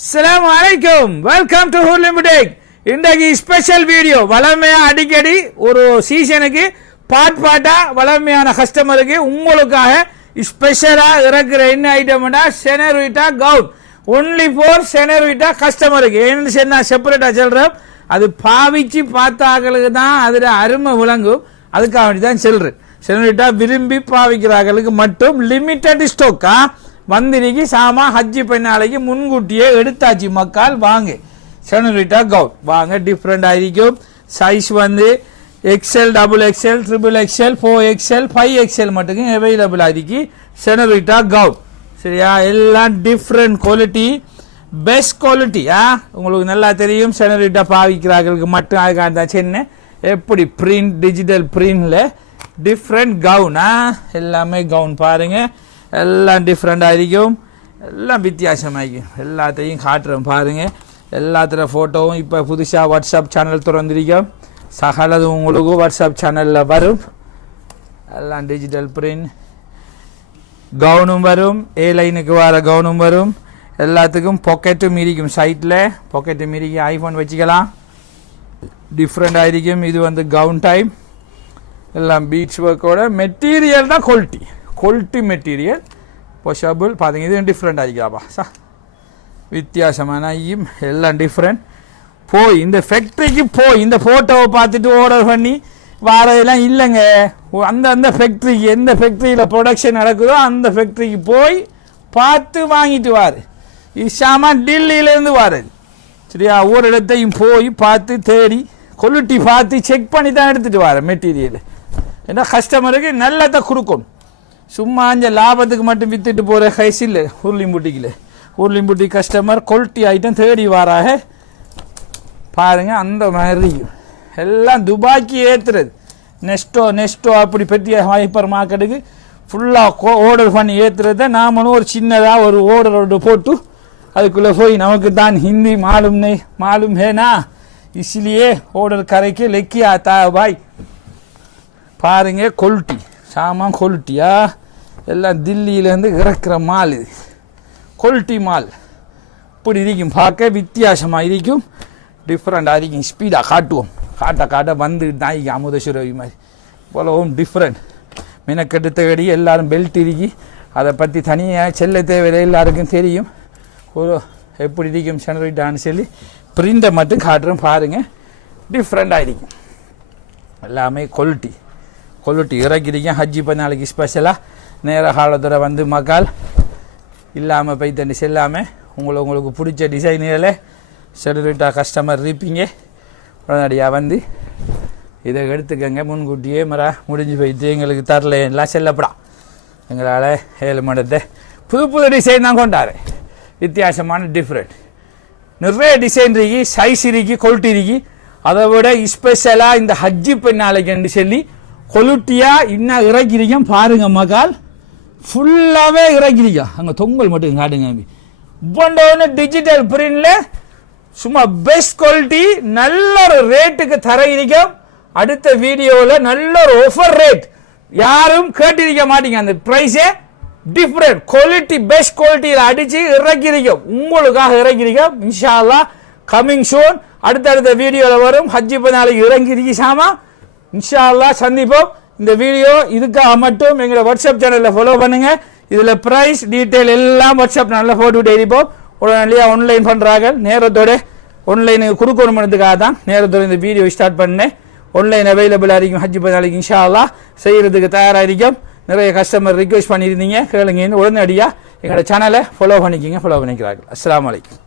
அஸ்ஸலாமு அலைக்கும். Welcome to ஹூர்லிம் புட்டிக். இன்றைக்கு ஸ்பெஷல் வீடியோ. வளமையாக அடிக்கடி ஒரு சீசனுக்கு பாட்டாக வளமையான கஸ்டமருக்கு உங்களுக்காக ஸ்பெஷலாக இறக்குற என்ன ஐட்டம்னா செனர்விட்டா கவுன். ஒன்லி ஃபார் செனர்விட்டா கஸ்டமருக்கு. ஏன்னு சொன்னால் செப்பரேட்டாக சொல்கிறோம். அது பாவிச்சு பார்த்தாக்களுக்கு தான் அதில் அருமை விளங்கும். அதுக்காக வேண்டி தான் சொல்கிறேன். செனர்விட்டா விரும்பி பாவிக்கிறார்களுக்கு மட்டும் லிமிட்டட் ஸ்டாக்கா வந்திரிக்கு சாமா ஹஜ்ஜி பெண்ணாலைக்கு முன்கூட்டியே எடுத்தாச்சு. மக்கள் வாங்க செனர்விட்டா கவுன் வாங்க. டிஃப்ரெண்டாக இருக்கும். சைஸ் வந்து XL, double XL, triple XL, 4XL, 5XL மட்டும் அவைலபிளாக இருக்கு செனர்விட்டா கவுன். சரியா? எல்லாம் டிஃப்ரெண்ட் குவாலிட்டி, பெஸ்ட் குவாலிட்டி. உங்களுக்கு நல்லா தெரியும். செனர்விட்டா பாவிக்கிறார்களுக்கு மட்டும் அதுக்காக தான் சென்னை எப்படி பிரிண்ட், டிஜிட்டல் பிரிண்டில் டிஃப்ரெண்ட் கவுன். எல்லாமே கவுன் பாருங்கள். எல்லாம் டிஃப்ரெண்டாக இருக்கும். எல்லாம் வித்தியாசமாகிக்கும். எல்லாத்தையும் காட்டுறோம் பாருங்கள். எல்லாத்துல ஃபோட்டோவும் இப்போ புதுசாக வாட்ஸ்அப் சேனல் திறந்திருக்கோம். சகலது உங்களுக்கு வாட்ஸ்அப் சேனலில் வரும். எல்லாம் டிஜிட்டல் பிரிண்ட் கவுனும் வரும். ஏ லைனுக்கு வர கவுனும் வரும். எல்லாத்துக்கும் பாக்கெட்டும் இருக்கும். சைட்டில் பாக்கெட்டும் இருக்கு. ஐஃபோன் வச்சுக்கலாம். டிஃப்ரெண்டாக இருக்கும். இது வந்து கவுன் டைம். எல்லாம் பீச் ஒர்க்கோட மெட்டீரியல் தான் குவாலிட்டி மெட்டீரியல். பொஷபிள் பார்த்தீங்க. இது டிஃப்ரெண்ட் ஆகிக்கலாப்பா சார். வித்தியாசமான எல்லாம் டிஃப்ரெண்ட். போய் இந்த ஃபேக்ட்ரிக்கு போய் இந்த ஃபோட்டோவை பார்த்துட்டு ஆர்டர் பண்ணி வாரதெல்லாம் இல்லைங்க. அந்த ஃபேக்ட்ரிக்கு எந்த ஃபேக்ட்ரியில் ப்ரொடக்ஷன் நடக்குதோ அந்த ஃபேக்ட்ரிக்கு போய் பார்த்து வாங்கிட்டு வாரு. இஷாமா டில்லியிலேருந்து வாரது. சரியா? ஒவ்வொரு இடத்தையும் போய் பார்த்து தேடி குவாலிட்டி பார்த்து செக் பண்ணி தான் எடுத்துகிட்டு வார மெட்டீரியல். ஏன்னா கஸ்டமருக்கு நல்லதை கொடுக்கணும். சும்மா அஞ்ச லாபத்துக்கு மட்டும் விற்றுட்டு போகிற கைஸ் இல்லை. ஹூர்லிம் புட்டிக் கஸ்டமர் குவாலிட்டி ஐட்டம் தேடி வாராக பாருங்கள். அந்த மாதிரி எல்லாம் துபாய்க்கு ஏற்றுறது. நெஸ்டோ அப்படி பெரிய ஹைப்பர் மார்க்கெட்டுக்கு ஃபுல்லாக ஆர்டர் பண்ணி ஏற்றுறத நாமளும் ஒரு சின்னதாக ஒரு ஆர்டரோடு போட்டு அதுக்குள்ளே போய் நமக்கு தான் ஹிந்தி மாலும் ஹேனா इसलिए ऑर्डर करे के लेके आता है भाई. பாருங்க குவாலிட்டி சாமான் குவாலிட்டியா. எல்லாம் தில்லியிலேருந்து இறக்குற மால். இது குவாலிட்டி மால். இப்படி இருக்கும். பார்க்க வித்தியாசமாக இருக்கும். டிஃப்ரெண்டாக இருக்கும். ஸ்பீடாக காட்டுவோம். காட்ட வந்து நாய்க்கு அமுதசுரவி மாதிரி போலவும் டிஃப்ரெண்ட். மினக்கெட்டு தேடி எல்லாரும் பெல்ட் இருக்கி. அதை பற்றி தனியாக செல்ல தேவையில்லை. எல்லாருக்கும் தெரியும் ஒரு எப்படி இருக்கும் செனர்விட்டான்னு சொல்லி பிரிண்டை மட்டும் காட்டுறோம் பாருங்கள். டிஃப்ரெண்டாக இருக்கும். எல்லாமே குவாலிட்டி இறக்கிருக்கேன். ஹஜ்ஜி நாளைக்கு ஸ்பெஷலாக நேர காலத்தில் வந்து மக்கள் இல்லாமல் போய்த்தண்டி செல்லாமல் உங்களுக்கு பிடிச்ச டிசைனில் செனர்விட்டா கஸ்டமர் இருப்பீங்க. உடனடியாக வந்து இதை எடுத்துக்கங்க. முன்கூட்டியே முடிஞ்சு போயிட்டு எங்களுக்கு தரல எல்லாம் செல்லப்படா. எங்களால் 7 மடத்தை புது டிசைன் தான் கொண்டாரு. வித்தியாசமான டிஃப்ரெண்ட் நிறைய டிசைன் இருக்கு, சைஸ் இருக்கு, குவாலிட்டி இருக்கு. அதை விட ஸ்பெஷலாக இந்த ஹஜ்ஜி நாளைக்கு சொல்லி குவாலிட்டியாக இன்னும் இறக்கிருக்கேன் பாருங்க மக்கள். ஃபுல்லாகவே இறக்கிருக்கேன். அங்கே தொங்கல் மட்டும் காட்டுங்க. இப்போ டிஜிட்டல் பிரிண்டில் சும்மா பெஸ்ட் குவாலிட்டி நல்ல ஒரு ரேட்டுக்கு தர இருக்கும். அடுத்த வீடியோவில் நல்ல ஒரு ஆஃபர் ரேட் யாரும் கேட்டிருக்க மாட்டீங்க. அந்த ப்ரைஸே டிஃப்ரெண்ட் குவாலிட்டி பெஸ்ட் குவாலிட்டியில் அடித்து இறக்கிருக்கோம். உங்களுக்காக இறக்கிருக்கோம். இன்ஷா அல்லாஹ் கமிங் சூன். அடுத்தடுத்த வீடியோவில் வரும். ஹஜ்ஜி நாளைக்கு இறங்கிருக்கு சாமா. இன்ஷா அல்லாஹ் சந்திப்போம். இந்த வீடியோ இதுக்காக மட்டும் எங்களோட வாட்ஸ்அப் சேனலில் ஃபாலோ பண்ணுங்க. இதில் ப்ரைஸ் டீட்டெயில் எல்லாம் வாட்ஸ்அப் சேனலில் போட்டுவிட்டு இருப்போம். உடனடியாக ஆன்லைன் பண்ணுறாங்க. நேரத்தோட ஆன்லைனுக்கு கொடுக்கணுன்றதுக்காக தான் நேரத்தோட இந்த வீடியோ ஸ்டார்ட் பண்ணேன். ஆன்லைன் அவைலபிளாக இருக்கும். ஹஜ்ஜி நாளைக்கு இன்ஷா அல்லாஹ் செய்கிறதுக்கு தயாராக இருக்கும். நிறைய கஸ்டமர் ரிக்வெஸ்ட் பண்ணியிருந்தீங்க. கேளுங்க. உடனடியாக எங்களோட சேனலை ஃபாலோ பண்ணிக்கிறார்கள். அஸ்ஸலாமு அலைக்கும்.